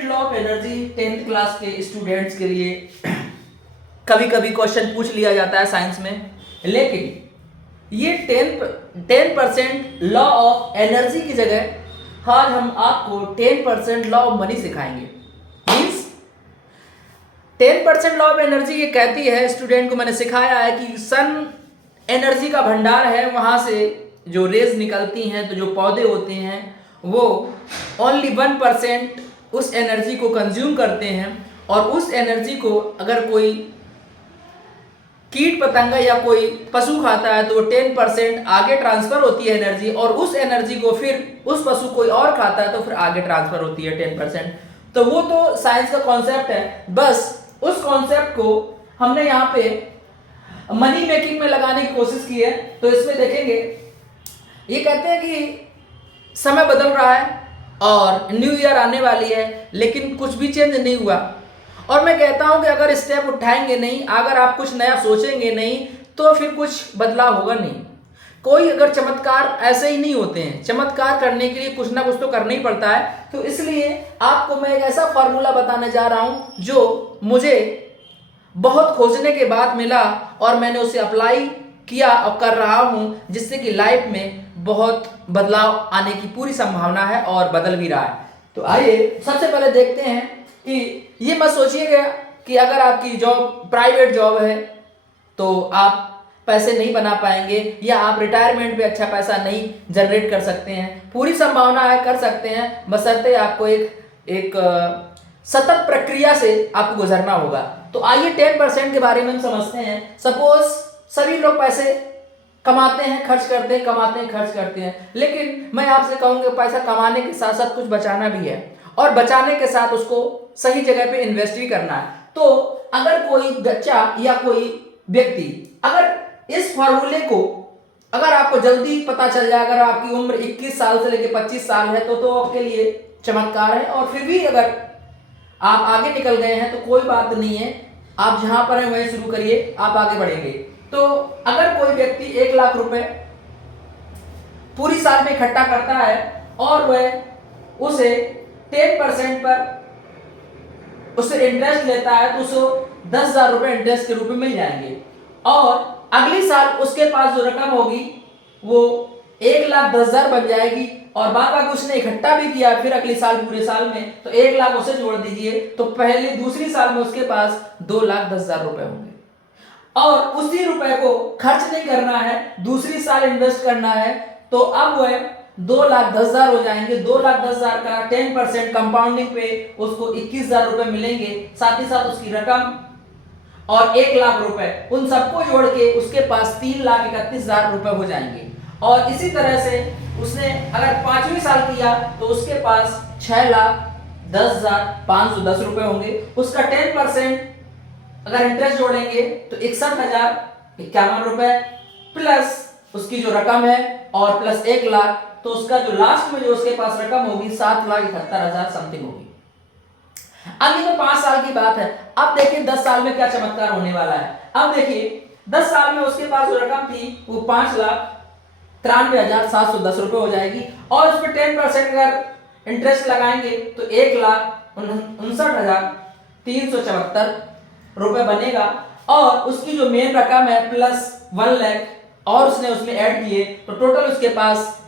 Student law of energy 10th class के students के लिए कभी कभी क्वेश्चन पूछ लिया जाता है साइंस में, लेकिन ये 10% लॉ ऑफ एनर्जी की जगह आज हम आपको 10% लॉ ऑफ मनी सिखाएंगे। मीन्स 10% लॉ ऑफ एनर्जी ये कहती है, स्टूडेंट को मैंने सिखाया है कि सन एनर्जी का भंडार है, वहां से जो रेज निकलती हैं तो जो पौधे होते हैं वो ओनली 1% उस एनर्जी को कंज्यूम करते हैं, और उस एनर्जी को अगर कोई कीट पतंगा या कोई पशु खाता है तो वो 10% आगे ट्रांसफर होती है एनर्जी, और उस एनर्जी को फिर उस पशु कोई और खाता है तो फिर आगे ट्रांसफर होती है 10%। तो वो तो साइंस का कॉन्सेप्ट है, बस उस कॉन्सेप्ट को हमने यहाँ पे मनी मेकिंग में लगाने की कोशिश की है। तो इसमें देखेंगे, ये कहते हैं कि समय बदल रहा है और न्यू ईयर आने वाली है, लेकिन कुछ भी चेंज नहीं हुआ। और मैं कहता हूं कि अगर स्टेप उठाएंगे नहीं, अगर आप कुछ नया सोचेंगे नहीं, तो फिर कुछ बदलाव होगा नहीं। कोई अगर चमत्कार ऐसे ही नहीं होते हैं, चमत्कार करने के लिए कुछ ना कुछ तो करना ही पड़ता है। तो इसलिए आपको मैं एक ऐसा फॉर्मूला बताने जा रहा हूं जो मुझे बहुत खोजने के बाद मिला और मैंने उसे अप्लाई किया और कर रहा हूं, जिससे कि लाइफ में बहुत बदलाव आने की पूरी संभावना है और बदल भी रहा है। तो आइए सबसे पहले देखते हैं कि ये मत सोचिएगा कि अगर आपकी जॉब प्राइवेट जॉब है तो आप पैसे नहीं बना पाएंगे, या आप रिटायरमेंट पे अच्छा पैसा नहीं जनरेट कर सकते हैं। पूरी संभावना है, कर सकते हैं, बशर्ते आपको एक सतत प्रक्रिया से आपको गुजरना होगा। तो आइए 10% के बारे में हम समझते हैं। सपोज सभी लोग पैसे कमाते हैं, खर्च करते हैं, कमाते हैं, खर्च करते हैं, लेकिन मैं आपसे कहूंगा पैसा कमाने के साथ साथ कुछ बचाना भी है, और बचाने के साथ उसको सही जगह पे इन्वेस्ट भी करना है। तो अगर कोई बच्चा या कोई व्यक्ति अगर इस फॉर्मूले को अगर आपको जल्दी पता चल जाए, अगर आपकी उम्र 21 साल से लेकर 25 साल है तो आपके लिए चमत्कार है, और फिर भी अगर आप आगे निकल गए हैं तो कोई बात नहीं है, आप जहां पर हैं वहीं शुरू करिए, आप आगे बढ़ेंगे। तो अगर कोई व्यक्ति 1 लाख रुपए पूरी साल में इकट्ठा करता है और वह उसे 10% पर उससे इंटरेस्ट लेता है तो उसको 10,000 रुपए इंटरेस्ट के रूप में मिल जाएंगे, और अगली साल उसके पास जो रकम होगी वो 1,10,000 बन जाएगी, और बाकी उसने इकट्ठा भी किया फिर अगले साल पूरे साल में, तो 1 लाख उसे जोड़ दीजिए, तो पहले दूसरी साल में उसके पास 2,10,000 रुपए होंगे। और उसी रुपए को खर्च नहीं करना है, दूसरी साल इन्वेस्ट करना है, तो अब वह 2,10,000 हो जाएंगे। 2,10,000 का 10% कंपाउंडिंग पे उसको 21,000 रुपए मिलेंगे, साथ ही साथ उसकी रकम और 1 लाख रुपए, उन सबको जोड़ के उसके पास 3,31,000 रुपए हो जाएंगे। और इसी तरह से उसने अगर 5वीं साल किया तो उसके पास 6,10,510 रुपए होंगे। उसका 10% अगर इंटरेस्ट जोड़ेंगे तो 61,051 रुपए, प्लस उसकी जो रकम है और प्लस 1 लाख, तो उसका जो लास्ट में जो उसके पास रकम होगी 7,71,000 समथिंग होगी। अब ये तो 5 साल की बात है। अब देखिए 10 साल में क्या चमत्कार होने वाला है। अब देखिए 10 साल में उसके पास जो रकम थी वो 5,93,710 रुपए हो जाएगी, और उस पर 10% अगर इंटरेस्ट लगाएंगे तो 1,59,374 रुपए बनेगा, और उसकी जो मेन रकम है प्लस 1 लाख और उसने उसमें ऐड किए, तो टोटल उसके पास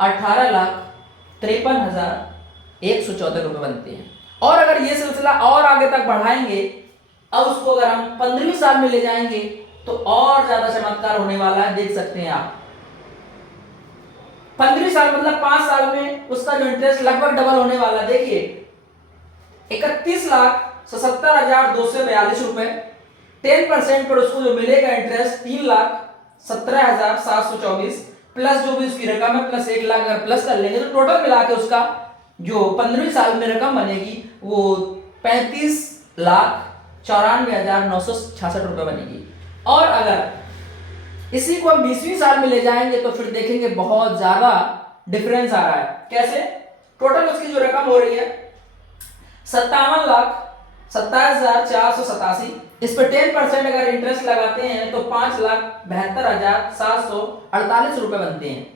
18,53,114 रुपए बनते हैं। और अगर ये सिलसिला और आगे तक बढ़ाएंगे, अब उसको अगर हम 15वीं साल में ले जाएंगे तो और ज्यादा चमत्कार होने वाला है। देख सकते हैं आप 15वीं साल मतलब 5 साल में उसका जो इंटरेस्ट लगभग डबल होने वाला है। देखिए 31,77,242 रुपए, 10% पर उसको जो मिलेगा इंटरेस्ट 3,17,724, प्लस जो भी उसकी रकम है प्लस 1 लाख अगर प्लस कर लेंगे तो टोटल मिला के उसका जो 15वीं साल में रकम बनेगी वो 35,94,966 रुपए बनेगी। और अगर इसी को हम 20वीं साल में ले जाएंगे तो फिर देखेंगे बहुत ज्यादा डिफरेंस आ रहा है। कैसे? टोटल उसकी जो रकम हो रही है 57,27,487, इस पर 10% अगर इंटरेस्ट लगाते हैं तो 5,72,748 रुपए बनते हैं।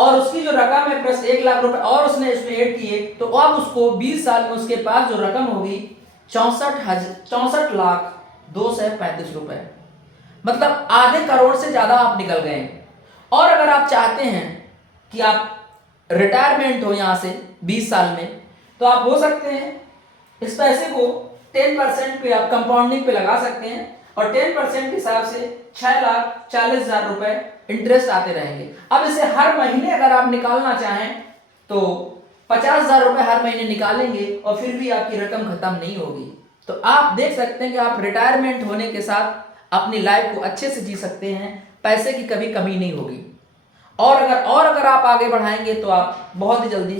और उसकी जो रकम है प्लस 1 लाख रुपए और उसने इसमें ऐड किए, तो अब उसको 20 साल में उसके पास जो रकम होगी 64,02,35 रुपए, मतलब आधे करोड़ से ज्यादा आप निकल गए हैं। और अगर आप चाहते हैं कि आप रिटायरमेंट हो यहां से 20 साल में, तो आप हो सकते हैं इस पैसे को 10% पे आप कंपाउंडिंग पे लगा सकते हैं और 10% के हिसाब से 6,40,000 रुपए इंटरेस्ट आते रहेंगे। अब इसे हर महीने अगर आप निकालना चाहें तो 50,000 रुपए हर महीने निकालेंगे और फिर भी आपकी रकम खत्म नहीं होगी। तो आप देख सकते हैं कि आप रिटायरमेंट होने के साथ अपनी लाइफ को अच्छे से जी सकते हैं, पैसे की कभी कमी नहीं होगी। और अगर आप आगे बढ़ाएंगे तो आप बहुत ही जल्दी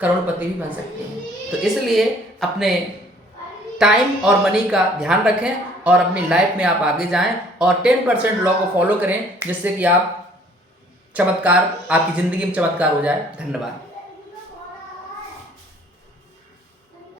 करोड़पति भी बन सकते हैं। तो इसलिए अपने टाइम और मनी का ध्यान रखें और अपनी लाइफ में आप आगे जाएं और 10% लॉ को फॉलो करें, जिससे कि आप चमत्कार, आपकी जिंदगी में चमत्कार हो जाए। धन्यवाद।